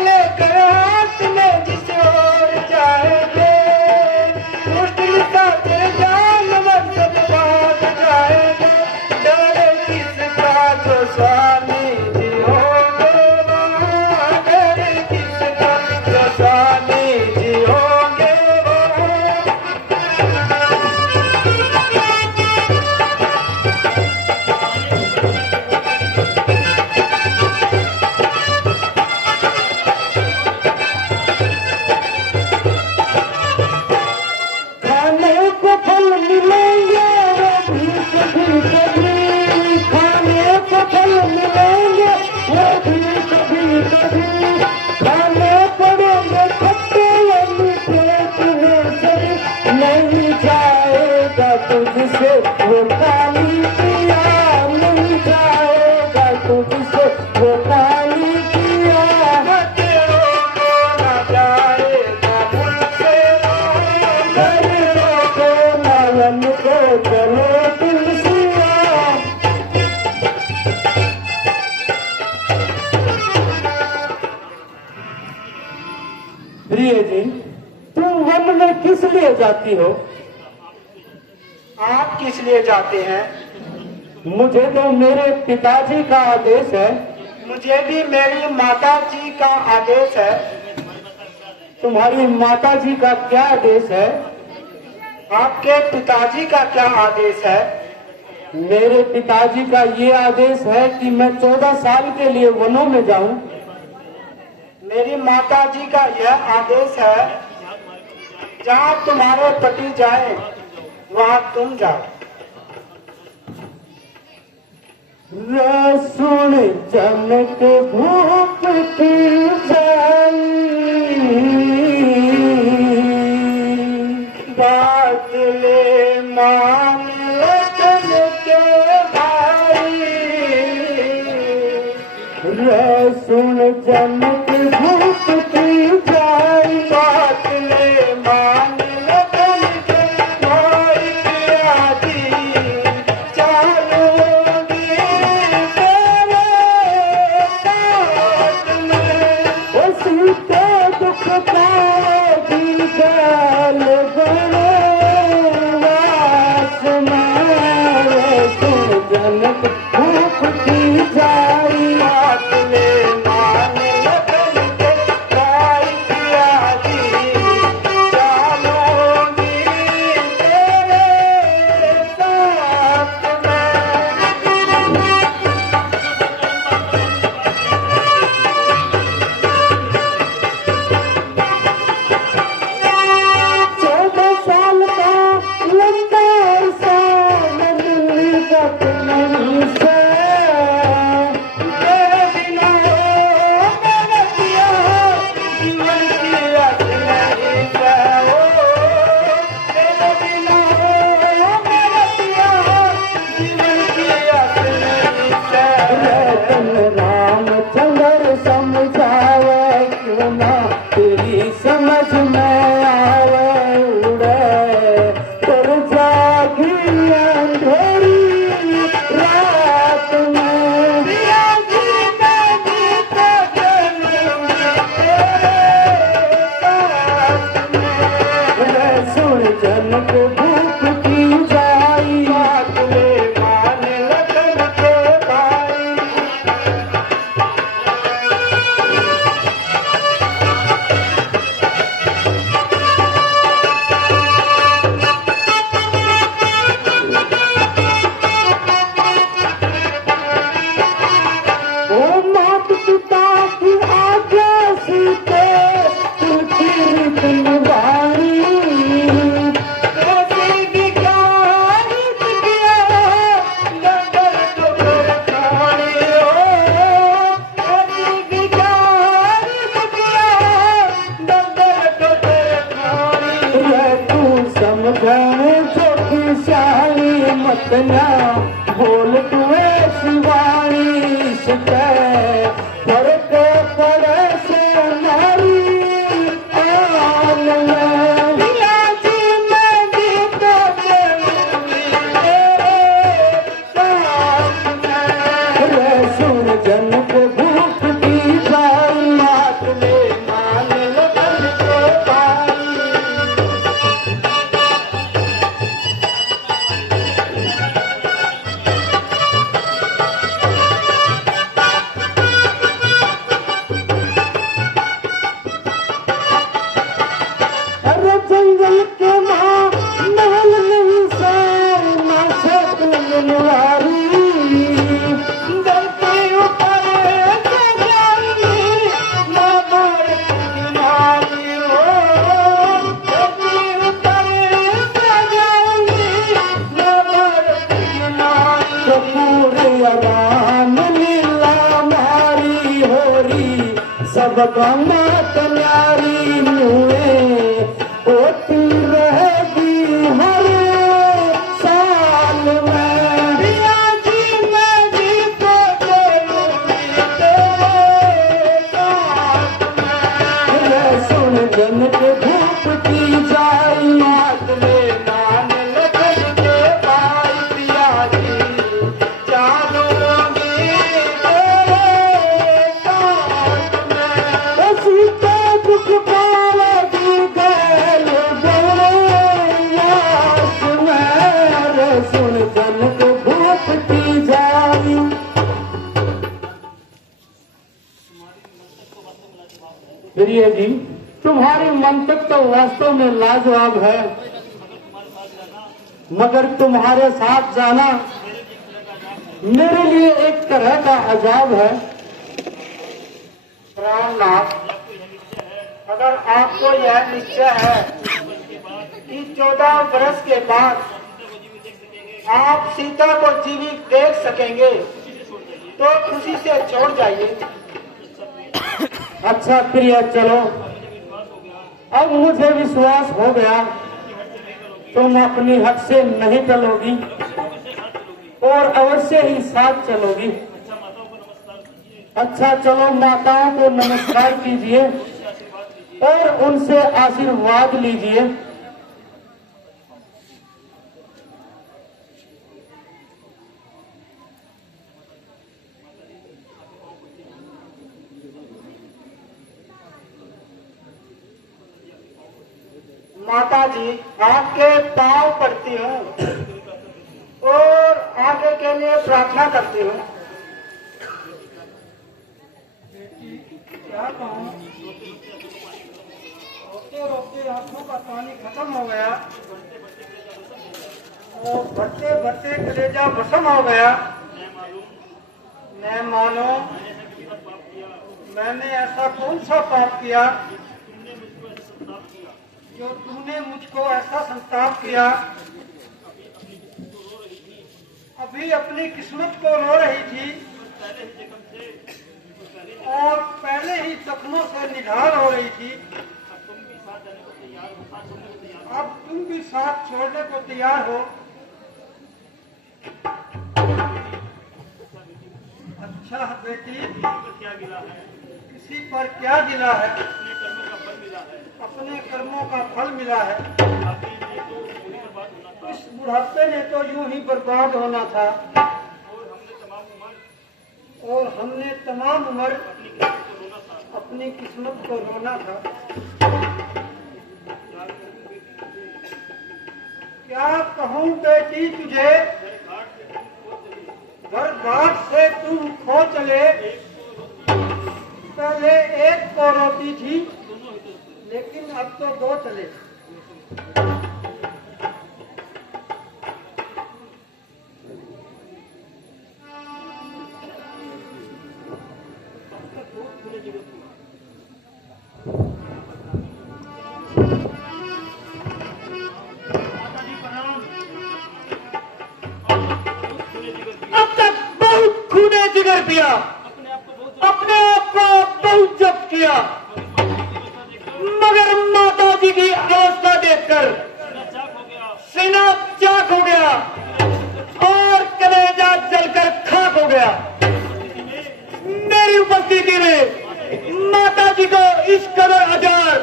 लेकर हाथ में जिस ओर जाएंगे मुश्किल सा तेरे जानवर सब भाग जाएंगे। डरे किसका जो स्वामी जी होंगे वहाँ, डरे किसका जो स्वामी जी होंगे वहाँ। खाने को फल मिलेंगे वो भी कभी कभी, खाने को फल मिलेंगे वो भी कभी कभी। खाने पड़ेंगे खट्टे या मीठे तुम्हें सभी, नहीं जाएगा तुझसे वो काली पिया, नहीं जाएगा तुझसे वो काली पिया। तेरों को न जाएगा मुझसे नावन को चलो तुलसिया। प्रिय जी, तुम वन में किस लिए जाती हो? आप किस लिए जाते हैं? मुझे तो मेरे पिताजी का आदेश है। मुझे भी मेरी माता जी का आदेश है। तुम्हारी माता जी का क्या आदेश है? आपके पिताजी का क्या आदेश है? मेरे पिताजी का ये आदेश है कि मैं 14 साल के लिए वनों में जाऊं। मेरी माता जी का यह आदेश है, जहाँ तुम्हारे पति जाए वहाँ तुम जाओ। सुन चमक धूप की जाई, बात ले मान वतन के भाई। सुन चमक धूप की जाई, बात ले मान वतन के भाई। आदि चलूंगी तेरे साथ में। उसी के दुख का दिल गाल बने आसमान। सुन चमक धूप की जाई, बात ले मान वतन के भाई। आदि चलूंगी तेरे साथ में। 14 साल का लंबा अरसा मंदिर तक नहीं से। तेरे बिना मेरा पिया जीवन की आस नहीं है। तेरे बिना मेरा पिया जीवन की आस नहीं है। रतन रामचंद्र समझावे क्यों ना तेरी समझ में आवे। उड़े कर जागी अंधेरी रात में। पिया जी मैं भी तो चलूंगी तेरे साथ में। सुन जनक धूप की जाई, बात ले मान वतन के भाई। ओ मात पिता की आज्ञा सीते तुलसी रीत निभाई। ऐसी विज्ञान विद्या नगर ठोकर खानी हो। ऐसी विज्ञान विद्या नगर ठोकर खानी। तू समझाए जो किसानी मत ना बोल तू शिवानी। फर्क पड़े से हमारी आन में। पिया जी मैं भी तो चलूंगी तेरे साथ में। सुन जनक भूख की जाई, बात जब गमा कन्यारी नुए होती रहेगी हर साल में। पिया जी मैं जी को बोलूंगी तेरे साथ में। ये सुन जन के धूप की जाई मात में नान लगन के पाई। पिया जी चालूंगी तेरे साथ में। सीता दुख पावेगी गैल बनवास में। रे सुन जन के धूप की जाई। प्रिय जी तुम्हारी मंतक तो वास्तव में लाजवाब है, मगर तुम्हारे साथ जाना मेरे लिए एक तरह का अजाब है। रामनाथ, अगर आपको यह निश्चय है कि 14 वर्ष के बाद आप सीता को जीवित देख सकेंगे तो खुशी से छोड़ जाइए। अच्छा प्रिय चलो, अब मुझे विश्वास हो गया तुम अपनी हट से नहीं टलोगी और अवश्य ही साथ चलोगी। अच्छा चलो, माताओं को नमस्कार कीजिए और उनसे आशीर्वाद लीजिए। माता जी आपके पांव पड़ती हूँ और आगे के लिए प्रार्थना करती हूँ। क्या कहूँ, रोते रोते आंखों का पानी खत्म हो गया और भरते भरते कलेजा भस्म हो गया। मैं मानो मैंने ऐसा कौन सा पाप किया जो तूने मुझको ऐसा संताप किया। अभी अपनी किस्मत को रो रही थी और पहले ही जख्मों से निढाल हो रही थी। अब तुम भी साथ छोड़ने को तैयार हो। अच्छा बेटी, किसी पर क्या गिला है? अपने कर्मों का फल मिला है। इस बुढ़ापे ने तो यूं ही बर्बाद होना था और हमने तमाम उम्र अपनी किस्मत को रोना था। क्या कहूँ बेटी तुझे, घर घाट से तुम खो चले। पहले एक को रोती थी लेकिन अब तो 2 चले। अब तक बहुत खूने जिगर पिया, अपने आप को बहुत जब्त किया, मगर माता जी की अवस्था देखकर सीना चाक हो गया और कलेजा जलकर खाक हो गया। मेरी उपस्थिति में माता जी को इस कदर अजार,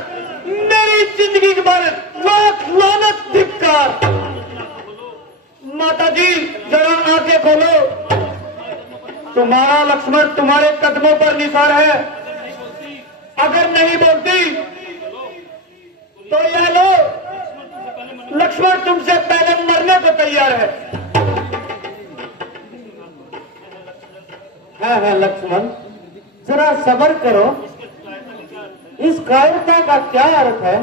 मेरी जिंदगी के बारे लाख लानत धिक्कार। माता जी जरा आंखें खोलो, तुम्हारा लक्ष्मण तुम्हारे कदमों पर निसार है। अगर नहीं बोलती तो यह लो, लक्ष्मण तुमसे पहले मरने को तैयार है। हाँ लक्ष्मण, जरा सब्र करो। इस कायरता का क्या अर्थ है?